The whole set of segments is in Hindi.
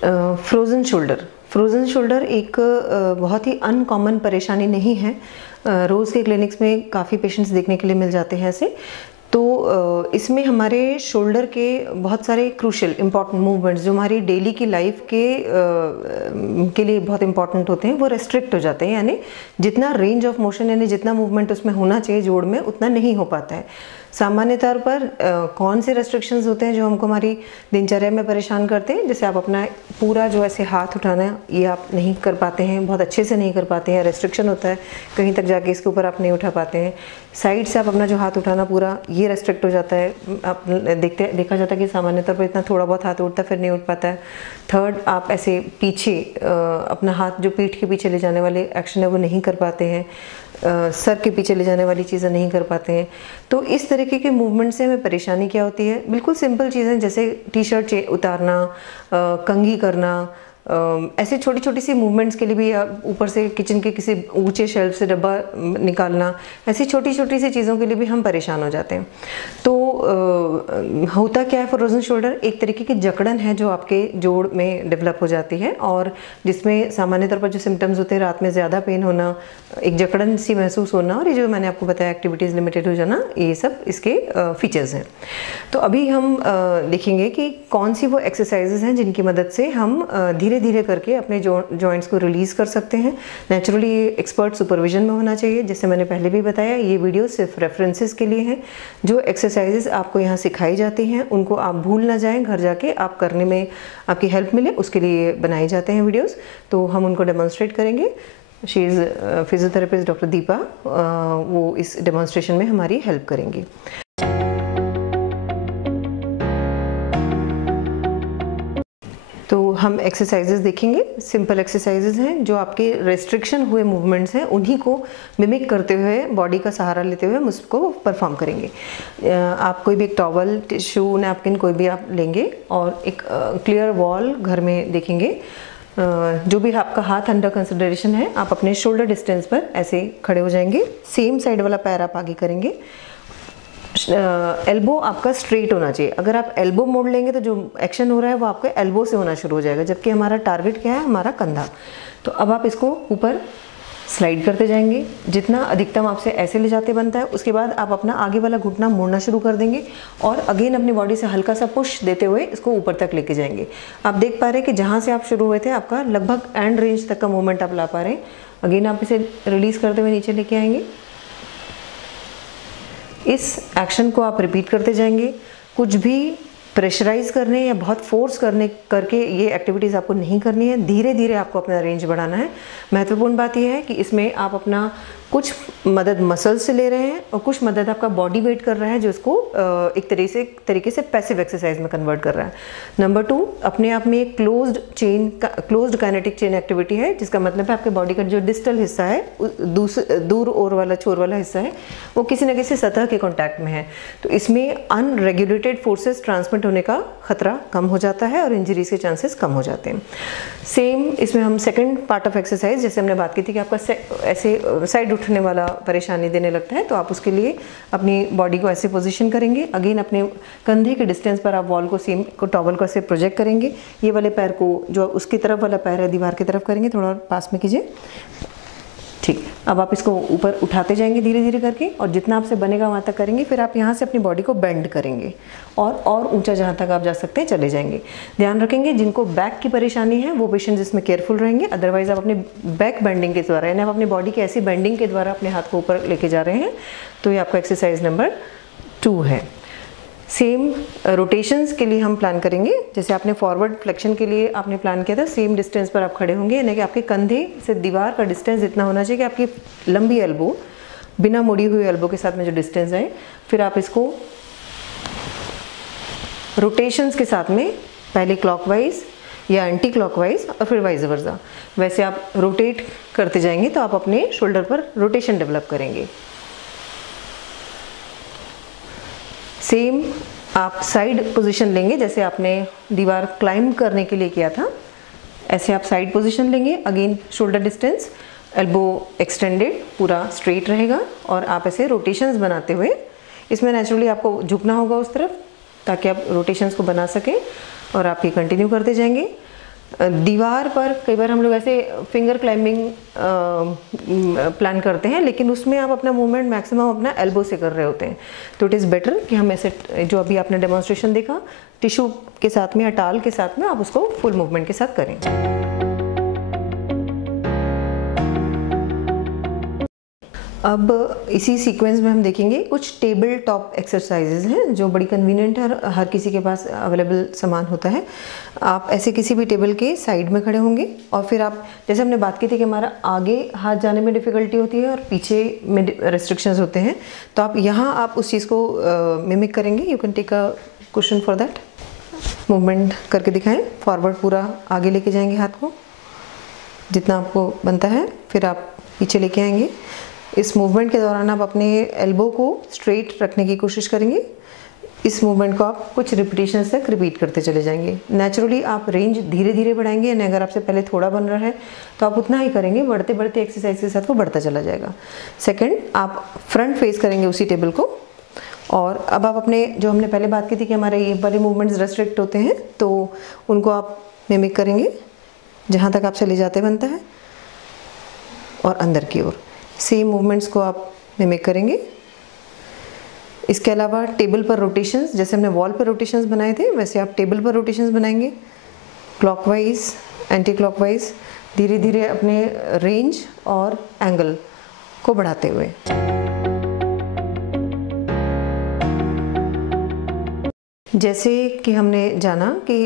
फ्रोज़न शोल्डर एक बहुत ही अनकॉमन परेशानी नहीं है। रोज़ के क्लिनिक्स में काफ़ी पेशेंट्स देखने के लिए मिल जाते हैं ऐसे। तो इसमें हमारे शोल्डर के बहुत सारे क्रूशियल इंपॉर्टेंट मूवमेंट्स जो हमारी डेली की लाइफ के लिए बहुत इंपॉर्टेंट होते हैं वो रेस्ट्रिक्ट हो जाते हैं, यानी जितना रेंज ऑफ मोशन यानी जितना मूवमेंट उसमें होना चाहिए जोड़ में उतना नहीं हो पाता है। सामान्य तौर पर कौन से रेस्ट्रिक्शंस होते हैं जो हमको हमारी दिनचर्या में परेशान करते हैं? जैसे आप अपना पूरा जो ऐसे हाथ उठाना ये आप नहीं कर पाते हैं, बहुत अच्छे से नहीं कर पाते हैं, रेस्ट्रिक्शन होता है, कहीं तक जाके इसके ऊपर आप नहीं उठा पाते हैं। साइड से आप अपना जो हाथ उठाना पूरा ये रेस्ट्रिक्ट हो जाता है। आप देखा जाता है कि सामान्य तौर पर इतना थोड़ा बहुत हाथ उठता फिर नहीं उठ पाता है। थर्ड, आप ऐसे पीछे अपना हाथ जो पीठ के पीछे ले जाने वाले एक्शन है वो नहीं कर पाते हैं, सर के पीछे ले जाने वाली चीज़ें नहीं कर पाते हैं। तो इस तरीके के मूवमेंट से हमें परेशानी क्या होती है? बिल्कुल सिंपल चीज़ें जैसे टी शर्ट उतारना, कंघी करना, ऐसे छोटी छोटी सी मूवमेंट्स के लिए भी, ऊपर से किचन के किसी ऊंचे शेल्फ से डब्बा निकालना, ऐसी छोटी छोटी सी चीज़ों के लिए भी हम परेशान हो जाते हैं। तो होता क्या है फ्रोजन शोल्डर? एक तरीके की जकड़न है जो आपके जोड़ में डेवलप हो जाती है और जिसमें सामान्य तौर पर जो सिम्टम्स होते हैं रात में ज़्यादा पेन होना, एक जकड़न सी महसूस होना और ये जो मैंने आपको बताया एक्टिविटीज़ लिमिटेड हो जाना, ये सब इसके फीचर्स हैं। तो अभी हम देखेंगे कि कौन सी वो एक्सरसाइजेज हैं जिनकी मदद से हम धीरे धीरे करके अपने जॉइंट्स को रिलीज़ कर सकते हैं। नेचुरली एक्सपर्ट सुपरविजन में होना चाहिए। जैसे मैंने पहले भी बताया, ये वीडियो सिर्फ रेफरेंसेस के लिए हैं। जो एक्सरसाइजेस आपको यहाँ सिखाई जाती हैं उनको आप भूल ना जाएं, घर जाके आप करने में आपकी हेल्प मिले उसके लिए बनाए जाते हैं वीडियोज़। तो हम उनको डेमोन्स्ट्रेट करेंगे। She is physiotherapist doctor Deepa, वो इस डेमोन्स्ट्रेशन में हमारी हेल्प करेंगी। तो हम एक्सरसाइजेज देखेंगे। सिंपल एक्सरसाइजेज हैं जो आपके रेस्ट्रिक्शन हुए मूवमेंट्स हैं उन्हीं को मिमिक करते हुए, बॉडी का सहारा लेते हुए हम उसको परफॉर्म करेंगे। आप कोई भी एक टॉवल, टिश्यू, नैपकिन कोई भी आप लेंगे और एक क्लियर वॉल घर में देखेंगे। जो भी आपका हाथ अंडर कंसिडरेशन है आप अपने शोल्डर डिस्टेंस पर ऐसे खड़े हो जाएंगे। सेम साइड वाला पैर आप आगे करेंगे। एल्बो आपका स्ट्रेट होना चाहिए। अगर आप एल्बो मोड़ लेंगे तो जो एक्शन हो रहा है वो आपके एल्बो से होना शुरू हो जाएगा, जबकि हमारा टारगेट क्या है? हमारा कंधा। तो अब आप इसको ऊपर स्लाइड करते जाएंगे, जितना अधिकतम आपसे ऐसे ले जाते बनता है। उसके बाद आप अपना आगे वाला घुटना मोड़ना शुरू कर देंगे और अगेन अपनी बॉडी से हल्का सा पुश देते हुए इसको ऊपर तक लेके जाएंगे। आप देख पा रहे हैं कि जहाँ से आप शुरू हुए थे आपका लगभग एंड रेंज तक का मूवमेंट आप ला पा रहे हैं। अगेन आप इसे रिलीज़ करते हुए नीचे लेके आएंगे। इस एक्शन को आप रिपीट करते जाएंगे। कुछ भी प्रेशराइज करने या बहुत फोर्स करके ये एक्टिविटीज़ आपको नहीं करनी है। धीरे धीरे आपको अपना रेंज बढ़ाना है। महत्वपूर्ण बात यह है कि इसमें आप अपना कुछ मदद मसल्स से ले रहे हैं और कुछ मदद आपका बॉडी वेट कर रहा है जो इसको एक तरीके से पैसिव एक्सरसाइज में कन्वर्ट कर रहा है। नंबर 2, अपने आप में एक क्लोज्ड काइनेटिक चेन एक्टिविटी है, जिसका मतलब है आपके बॉडी का जो डिस्टल हिस्सा है, दूर ओर वाला छोर वाला हिस्सा है, वो किसी न किसी सतह के कॉन्टैक्ट में है। तो इसमें अनरेगुलेटेड फोर्सेस ट्रांसमिट होने का खतरा कम हो जाता है और इंजरीज के चांसेस कम हो जाते हैं। सेम इसमें हम सेकंड पार्ट ऑफ एक्सरसाइज, जैसे हमने बात की थी कि आपका ऐसे साइड उठने वाला परेशानी देने लगता है, तो आप उसके लिए अपनी बॉडी को ऐसे पोजीशन करेंगे। अगेन अपने कंधे के डिस्टेंस पर आप वॉल को सेम टॉवल को ऐसे प्रोजेक्ट करेंगे। ये वाले पैर को जो उसकी तरफ वाला पैर है दीवार की तरफ करेंगे, थोड़ा पास में कीजिए। ठीक, अब आप इसको ऊपर उठाते जाएंगे धीरे धीरे करके और जितना आपसे बनेगा वहाँ तक करेंगे। फिर आप यहाँ से अपनी बॉडी को बेंड करेंगे और ऊंचा जहाँ तक आप जा सकते हैं चले जाएंगे। ध्यान रखेंगे जिनको बैक की परेशानी है वो पेशेंट इसमें केयरफुल रहेंगे। अदरवाइज आप अपने बैक बेंडिंग के द्वारा, यानी आप अपनी बॉडी की ऐसी बेंडिंग के द्वारा अपने हाथ को ऊपर लेके जा रहे हैं। तो ये आपका एक्सरसाइज नंबर 2 है। सेम रोटेशंस के लिए हम प्लान करेंगे। जैसे आपने फॉरवर्ड फ्लेक्शन के लिए आपने प्लान किया था, सेम डिस्टेंस पर आप खड़े होंगे, यानी कि आपके कंधे से दीवार का डिस्टेंस इतना होना चाहिए कि आपकी लंबी एल्बो बिना मुड़ी हुई एल्बो के साथ में जो डिस्टेंस है। फिर आप इसको रोटेशंस के साथ में पहले क्लॉकवाइज या एंटी क्लॉकवाइज और फिर वाइज वर्सा वैसे आप रोटेट करते जाएंगे तो आप अपने शोल्डर पर रोटेशन डेवलप करेंगे। सेम आप साइड पोजीशन लेंगे, जैसे आपने दीवार क्लाइंब करने के लिए किया था, ऐसे आप साइड पोजीशन लेंगे। Again shoulder distance, elbow extended, पूरा स्ट्रेट रहेगा और आप ऐसे रोटेशंस बनाते हुए, इसमें नेचुरली आपको झुकना होगा उस तरफ ताकि आप रोटेशंस को बना सकें और आप ये कंटिन्यू करते जाएंगे। दीवार पर कई बार हम लोग ऐसे फिंगर क्लाइंबिंग प्लान करते हैं, लेकिन उसमें आप अपना मूवमेंट मैक्सिमम अपना एल्बो से कर रहे होते हैं। तो इट इज़ बेटर कि हम ऐसे, जो अभी आपने डेमोन्स्ट्रेशन देखा, टिश्यू के साथ में या टाल के साथ में आप उसको फुल मूवमेंट के साथ करें। अब इसी सीक्वेंस में हम देखेंगे कुछ टेबल टॉप एक्सरसाइजेज हैं जो बड़ी कन्वीनियंट है और हर किसी के पास अवेलेबल सामान होता है। आप ऐसे किसी भी टेबल के साइड में खड़े होंगे और फिर आप, जैसे हमने बात की थी कि हमारा आगे हाथ जाने में डिफ़िकल्टी होती है और पीछे में रिस्ट्रिक्शंस होते हैं, तो आप यहाँ आप उस चीज़ को मिमिक करेंगे। You can take a question for that. Movement करके दिखाएं, फॉरवर्ड पूरा आगे लेके जाएंगे हाथ को जितना आपको बनता है, फिर आप पीछे लेके आएंगे। इस मूवमेंट के दौरान आप अपने एल्बो को स्ट्रेट रखने की कोशिश करेंगे। इस मूवमेंट को आप कुछ रिपीटेशंस तक रिपीट करते चले जाएंगे। नेचुरली आप रेंज धीरे धीरे बढ़ाएंगे, यानी अगर आपसे पहले थोड़ा बन रहा है तो आप उतना ही करेंगे, बढ़ते बढ़ते एक्सरसाइज के साथ वो बढ़ता चला जाएगा। सेकंड, आप फ्रंट फेस करेंगे उसी टेबल को, और अब आप अपने, जो हमने पहले बात की थी कि हमारे ये वाले मूवमेंट्स रेस्ट्रिक्ट होते हैं, तो उनको आप मिमिक करेंगे जहाँ तक आपसे ले जाते बनता है और अंदर की ओर सेम मूवमेंट्स को आप मिमिक करेंगे। इसके अलावा टेबल पर रोटेशंस, जैसे हमने वॉल पर रोटेशंस बनाए थे वैसे आप टेबल पर रोटेशंस बनाएंगे, क्लॉकवाइज, एंटी क्लॉकवाइज, धीरे धीरे अपने रेंज और एंगल को बढ़ाते हुए। जैसे कि हमने जाना कि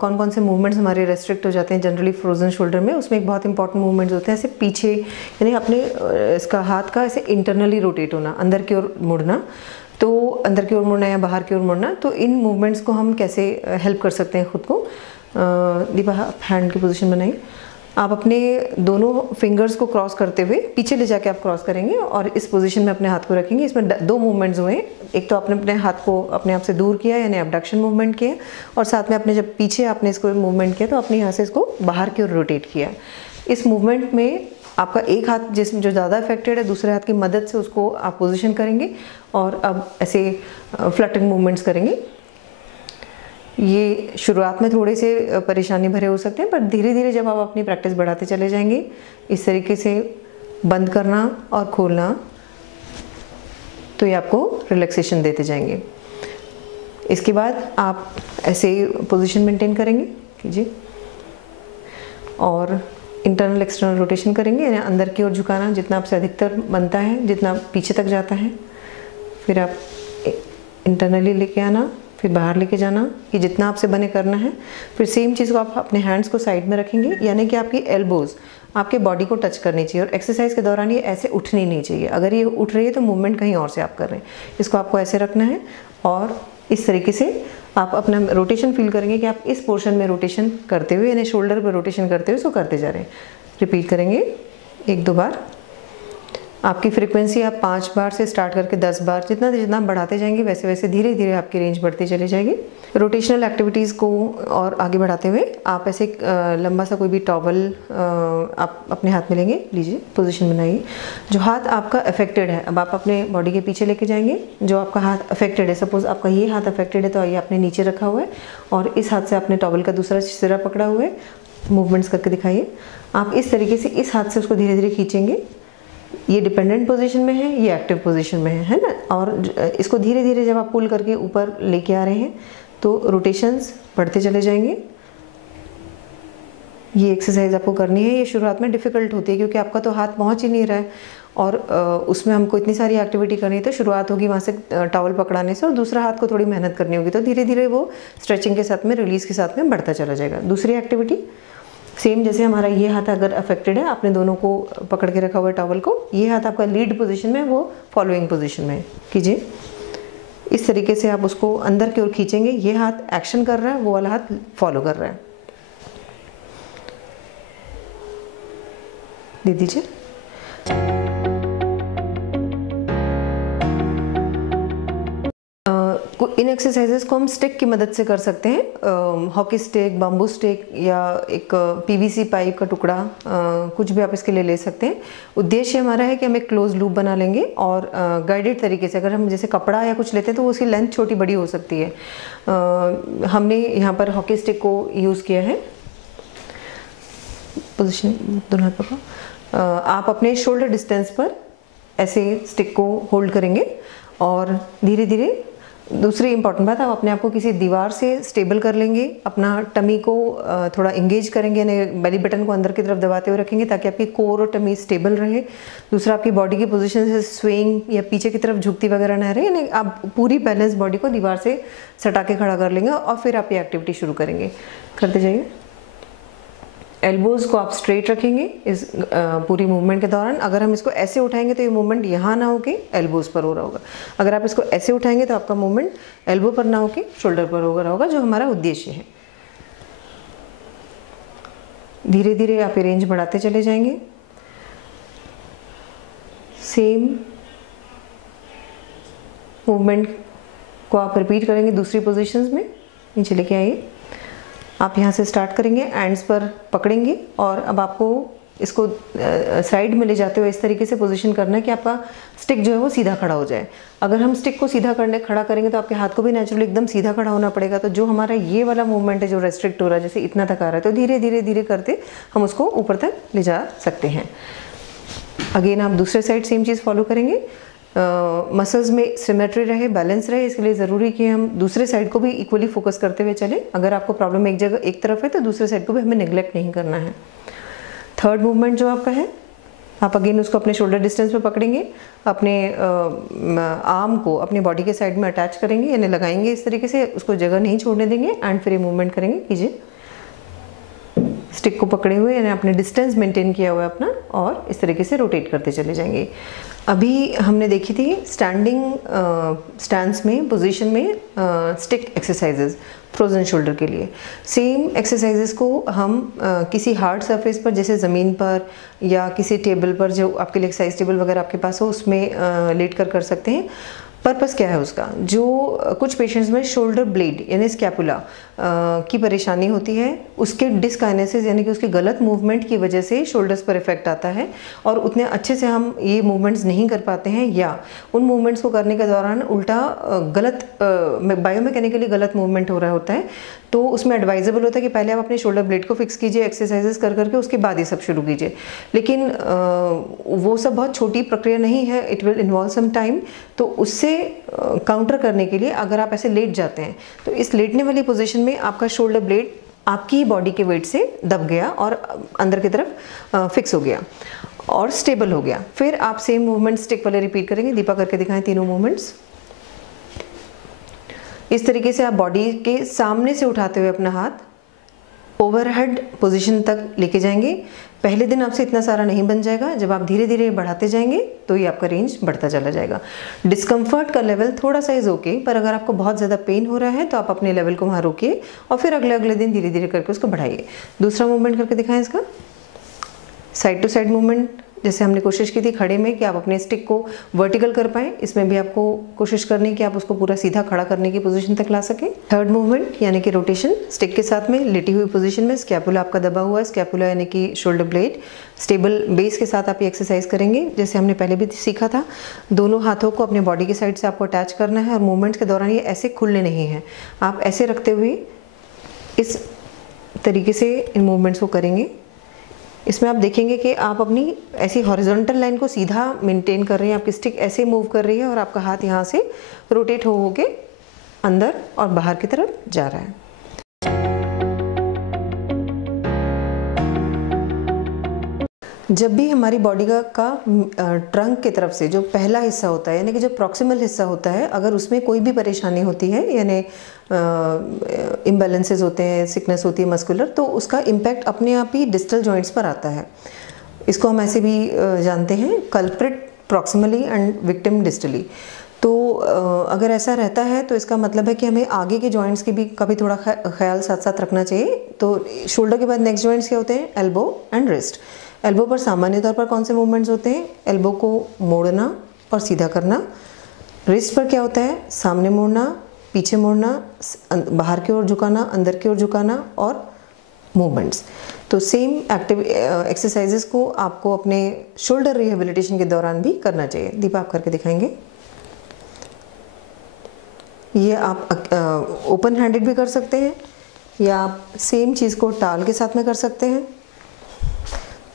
कौन कौन से मूवमेंट्स हमारे रेस्ट्रिक्ट हो जाते हैं जनरली फ्रोजन शोल्डर में, उसमें एक बहुत इंपॉर्टेंट मूवमेंट्स होते हैं ऐसे पीछे, यानी अपने इसका हाथ का ऐसे इंटरनली रोटेट होना, अंदर की ओर मुड़ना। तो अंदर की ओर मुड़ना या बाहर की ओर मुड़ना, तो इन मूवमेंट्स को हम कैसे हेल्प कर सकते हैं खुद को। दीपा, हैंड की पोजीशन बनाइए। आप अपने दोनों फिंगर्स को क्रॉस करते हुए पीछे ले जाके आप क्रॉस करेंगे और इस पोजीशन में अपने हाथ को रखेंगे। इसमें दो मूवमेंट्स हुए, एक तो आपने अपने हाथ को अपने आप से दूर किया यानी एबडक्शन मूवमेंट किया, और साथ में आपने जब पीछे आपने इसको मूवमेंट किया तो अपने यहाँ से इसको बाहर की ओर रोटेट किया। इस मूवमेंट में आपका एक हाथ जिसमें जो ज़्यादा अफेक्टेड है, दूसरे हाथ की मदद से उसको आप पोजिशन करेंगे और अब ऐसे फ्लटिंग मूवमेंट्स करेंगे। ये शुरुआत में थोड़े से परेशानी भरे हो सकते हैं, पर धीरे धीरे जब आप अपनी प्रैक्टिस बढ़ाते चले जाएंगे, इस तरीके से बंद करना और खोलना, तो ये आपको रिलैक्सेशन देते जाएंगे। इसके बाद आप ऐसे पोजीशन मेंटेन करेंगे, कीजिए, और इंटरनल एक्सटर्नल रोटेशन करेंगे, यानी अंदर की ओर झुकाना जितना आपसे अधिकतर बनता है, जितना पीछे तक जाता है। फिर आप इंटरनली लेके आना, फिर बाहर लेके जाना, कि जितना आपसे बने करना है। फिर सेम चीज़ को आप अपने हैंड्स को साइड में रखेंगे, यानी कि आपकी एल्बोज़ आपके बॉडी को टच करनी चाहिए और एक्सरसाइज के दौरान ये ऐसे उठनी नहीं चाहिए। अगर ये उठ रही है तो मूवमेंट कहीं और से आप कर रहे हैं, इसको आपको ऐसे रखना है और इस तरीके से आप अपना रोटेशन फील करेंगे कि आप इस पोर्शन में रोटेशन करते हुए, यानी शोल्डर पर रोटेशन करते हुए इसको करते जा रहे हैं। रिपीट करेंगे 1-2 बार। आपकी फ्रीक्वेंसी आप 5 बार से स्टार्ट करके 10 बार, जितना जितना बढ़ाते जाएंगे वैसे वैसे धीरे धीरे आपकी रेंज बढ़ती चली जाएगी। रोटेशनल एक्टिविटीज़ को और आगे बढ़ाते हुए आप ऐसे लंबा सा कोई भी टॉवल आप अपने हाथ में लेंगे, लीजिए, पोजीशन बनाइए। जो हाथ आपका अफेक्टेड है, अब आप अपने बॉडी के पीछे लेके जाएंगे। जो आपका हाथ अफेक्टेड है, सपोज आपका ये हाथ अफेक्टेड है तो ये आपने नीचे रखा हुआ है और इस हाथ से आपने टॉवल का दूसरा सिरा पकड़ा हुआ है। मूवमेंट्स करके दिखाइए। आप इस तरीके से इस हाथ से उसको धीरे धीरे खींचेंगे। ये डिपेंडेंट पोजीशन में है, ये एक्टिव पोजीशन में है ना। और इसको धीरे धीरे जब आप पुल करके ऊपर लेके आ रहे हैं तो रोटेशंस बढ़ते चले जाएंगे। ये एक्सरसाइज आपको करनी है। ये शुरुआत में डिफ़िकल्ट होती है क्योंकि आपका तो हाथ पहुंच ही नहीं रहा है और उसमें हमको इतनी सारी एक्टिविटी करनी है। तो शुरुआत होगी वहाँ से टॉवल पकड़ाने से और दूसरा हाथ को थोड़ी मेहनत करनी होगी। तो धीरे धीरे वो स्ट्रेचिंग के साथ में, रिलीज़ के साथ में बढ़ता चला जाएगा। दूसरी एक्टिविटी सेम, जैसे हमारा ये हाथ अगर अफेक्टेड है, आपने दोनों को पकड़ के रखा हुआ है टॉवल को, ये हाथ आपका लीड पोजीशन में, वो फॉलोइंग पोजीशन में कीजिए। इस तरीके से आप उसको अंदर की ओर खींचेंगे। ये हाथ एक्शन कर रहा है, वो वाला हाथ फॉलो कर रहा है। दे दीजिए। इन एक्सरसाइजेस को हम स्टिक की मदद से कर सकते हैं। हॉकी स्टिक, बाम्बू स्टिक या एक पीवीसी पाइप का टुकड़ा, कुछ भी आप इसके लिए ले सकते हैं। उद्देश्य हमारा है कि हम एक क्लोज लूप बना लेंगे और गाइडेड तरीके से, अगर हम जैसे कपड़ा या कुछ लेते हैं तो उसकी लेंथ छोटी बड़ी हो सकती है। हमने यहाँ पर हॉकी स्टिक को यूज़ किया है। पोजीशन दोनों हाथ पकड़ो। आप अपने शोल्डर डिस्टेंस पर ऐसे स्टिक को होल्ड करेंगे और धीरे धीरे, दूसरी इंपॉर्टेंट बात, आप अपने आप को किसी दीवार से स्टेबल कर लेंगे, अपना टमी को थोड़ा इंगेज करेंगे, यानी बेली बटन को अंदर की तरफ दबाते हुए रखेंगे ताकि आपकी कोर और टमी स्टेबल रहे। दूसरा, आपकी बॉडी की पोजीशन से स्विंग या पीछे की तरफ झुकती वगैरह ना रहे, यानी आप पूरी बैलेंस बॉडी को दीवार से सटा के खड़ा कर लेंगे और फिर आप ये एक्टिविटी शुरू करेंगे। करते जाइए। एल्बोज़ को आप स्ट्रेट रखेंगे इस पूरी मूवमेंट के दौरान। अगर हम इसको ऐसे उठाएंगे तो ये मूवमेंट यहाँ ना होके एल्बोज़ पर हो रहा होगा। अगर आप इसको ऐसे उठाएंगे तो आपका मूवमेंट एल्बो पर ना होके शोल्डर पर हो रहा होगा, जो हमारा उद्देश्य है। धीरे धीरे आप ये रेंज बढ़ाते चले जाएंगे। सेम मूवमेंट को आप रिपीट करेंगे दूसरी पोजीशंस में। नीचे लेके आइए। आप यहाँ से स्टार्ट करेंगे, हैंड्स पर पकड़ेंगे और अब आपको इसको साइड में ले जाते हुए इस तरीके से पोजीशन करना है कि आपका स्टिक जो है वो सीधा खड़ा हो जाए। अगर हम स्टिक को सीधा खड़ा करेंगे तो आपके हाथ को भी नेचुरली एकदम सीधा खड़ा होना पड़ेगा। तो जो हमारा ये वाला मूवमेंट है जो रेस्ट्रिक्ट हो रहा है, जैसे इतना तक आ रहा है, तो धीरे धीरे धीरे करते हम उसको ऊपर तक ले जा सकते हैं। अगेन आप दूसरे साइड सेम चीज़ फॉलो करेंगे। मसल्स में सिमेट्री रहे, बैलेंस रहे, इसके लिए ज़रूरी कि हम दूसरे साइड को भी इक्वली फोकस करते हुए चलें। अगर आपको प्रॉब्लम एक जगह एक तरफ है तो दूसरे साइड को भी हमें नेग्लेक्ट नहीं करना है। थर्ड मूवमेंट जो आपका है, आप अगेन उसको अपने शोल्डर डिस्टेंस पे पकड़ेंगे, अपने आर्म को अपने बॉडी के साइड में अटैच करेंगे, यानी लगाएंगे इस तरीके से, उसको जगह नहीं छोड़ने देंगे एंड फिर ये मूवमेंट करेंगे। कीजिए। स्टिक को पकड़े हुए, यानी अपने डिस्टेंस मेंटेन किया हुआ है अपना, और इस तरीके से रोटेट करते चले जाएंगे। अभी हमने देखी थी स्टैंडिंग स्टैंस में पोजीशन में स्टिक एक्सरसाइजेज फ्रोजन शोल्डर के लिए। सेम एक्सरसाइजेज को हम किसी हार्ड सरफेस पर, जैसे ज़मीन पर या किसी टेबल पर, जो आपके लिए एक्सरसाइज टेबल वगैरह आपके पास हो, उसमें लेट कर सकते हैं। पर्पस क्या है उसका, जो कुछ पेशेंट्स में शोल्डर ब्लेड यानी स्कैपुला की परेशानी होती है, उसके डिसकाइनेसिस यानी कि उसके गलत मूवमेंट की वजह से शोल्डर्स पर इफेक्ट आता है और उतने अच्छे से हम ये मूवमेंट्स नहीं कर पाते हैं, या उन मूवमेंट्स को करने के दौरान उल्टा गलत बायोमैकेनिकली गलत मूवमेंट हो रहा होता है। तो उसमें एडवाइजेबल होता है कि पहले आप अपने शोल्डर ब्लेड को फिक्स कीजिए एक्सरसाइजेस कर करके, उसके बाद ये सब शुरू कीजिए। लेकिन वो सब बहुत छोटी प्रक्रिया नहीं है, it will involve some time. तो उससे काउंटर करने के लिए अगर आप ऐसे लेट जाते हैं तो इस लेटने वाली पोजीशन में आपका शोल्डर ब्लेड आपकी बॉडी के वेट से दब गया और अंदर की तरफ फिक्स हो गया और स्टेबल हो गया। फिर आप सेम मूवमेंट स्टिक वाले रिपीट करेंगे। दीपा करके दिखाएं तीनों मूवमेंट्स। इस तरीके से आप बॉडी के सामने से उठाते हुए अपना हाथ ओवरहेड पोजीशन तक लेके जाएंगे। पहले दिन आपसे इतना सारा नहीं बन जाएगा, जब आप धीरे धीरे बढ़ाते जाएंगे तो ये आपका रेंज बढ़ता चला जाएगा। डिस्कम्फर्ट का लेवल थोड़ा सा इज ओके, पर अगर आपको बहुत ज़्यादा पेन हो रहा है तो आप अपने लेवल को वहाँ रोकिए और फिर अगले दिन धीरे धीरे करके उसको बढ़ाइए। दूसरा मूवमेंट करके दिखाएं इसका, साइड टू साइड मूवमेंट। जैसे हमने कोशिश की थी खड़े में कि आप अपने स्टिक को वर्टिकल कर पाएँ, इसमें भी आपको कोशिश करनी कि आप उसको पूरा सीधा खड़ा करने की पोजीशन तक ला सकें। थर्ड मूवमेंट यानी कि रोटेशन, स्टिक के साथ में लेटी हुई पोजीशन में, स्कैपुला आपका दबा हुआ है, स्कैपुला यानी कि शोल्डर ब्लेड स्टेबल बेस के साथ आप ये एक्सरसाइज करेंगे जैसे हमने पहले भी सीखा था। दोनों हाथों को अपने बॉडी के साइड से आपको अटैच करना है और मूवमेंट्स के दौरान ये ऐसे खुलने नहीं हैं, आप ऐसे रखते हुए इस तरीके से इन मूवमेंट्स को करेंगे। इसमें आप देखेंगे कि आप अपनी ऐसी हॉरिजॉन्टल लाइन को सीधा मेंटेन कर रहे हैं, आपकी स्टिक ऐसे मूव कर रही है और आपका हाथ यहाँ से रोटेट हो के अंदर और बाहर की तरफ जा रहा है। जब भी हमारी बॉडी का ट्रंक की तरफ से जो पहला हिस्सा होता है यानी कि जो प्रॉक्सिमल हिस्सा होता है, अगर उसमें कोई भी परेशानी होती है यानी इम्बैलेंसेस होते हैं, सिकनेस होती है मस्कुलर, तो उसका इम्पैक्ट अपने आप ही डिस्टल जॉइंट्स पर आता है। इसको हम ऐसे भी जानते हैं, culprit proximally and victim distally. तो अगर ऐसा रहता है तो इसका मतलब है कि हमें आगे के जॉइंट्स की भी कभी थोड़ा ख्याल साथ साथ रखना चाहिए। तो शोल्डर के बाद नेक्स्ट जॉइंट्स क्या होते हैं, एल्बो एंड रिस्ट। एल्बो पर सामान्य तौर पर कौन से मूवमेंट्स होते हैं, एल्बो को मोड़ना और सीधा करना। रिस्ट पर क्या होता है, सामने मोड़ना, पीछे मोड़ना, बाहर की ओर झुकाना, अंदर की ओर झुकाना और मूवमेंट्स। तो सेम एक्टिव एक्सरसाइजेस को आपको अपने शोल्डर रिहेबिलिटेशन के दौरान भी करना चाहिए। दीपा आप करके दिखाएंगे। ये आप ओपन हैंडेड भी कर सकते हैं या आप सेम चीज़ को टाल के साथ में कर सकते हैं।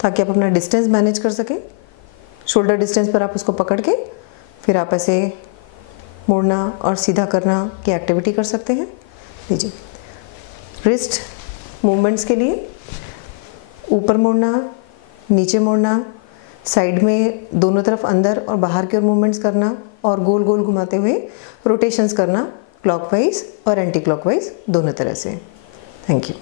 ताकि आप अपना डिस्टेंस मैनेज कर सकें। शोल्डर डिस्टेंस पर आप उसको पकड़ के फिर आप ऐसे मोड़ना और सीधा करना की एक्टिविटी कर सकते हैं। लीजिए, रिस्ट मूवमेंट्स के लिए ऊपर मोड़ना, नीचे मोड़ना, साइड में दोनों तरफ अंदर और बाहर की ओर मूवमेंट्स करना और गोल गोल घुमाते हुए रोटेशंस करना क्लॉकवाइज और एंटी क्लॉकवाइज दोनों तरह से। Thank you.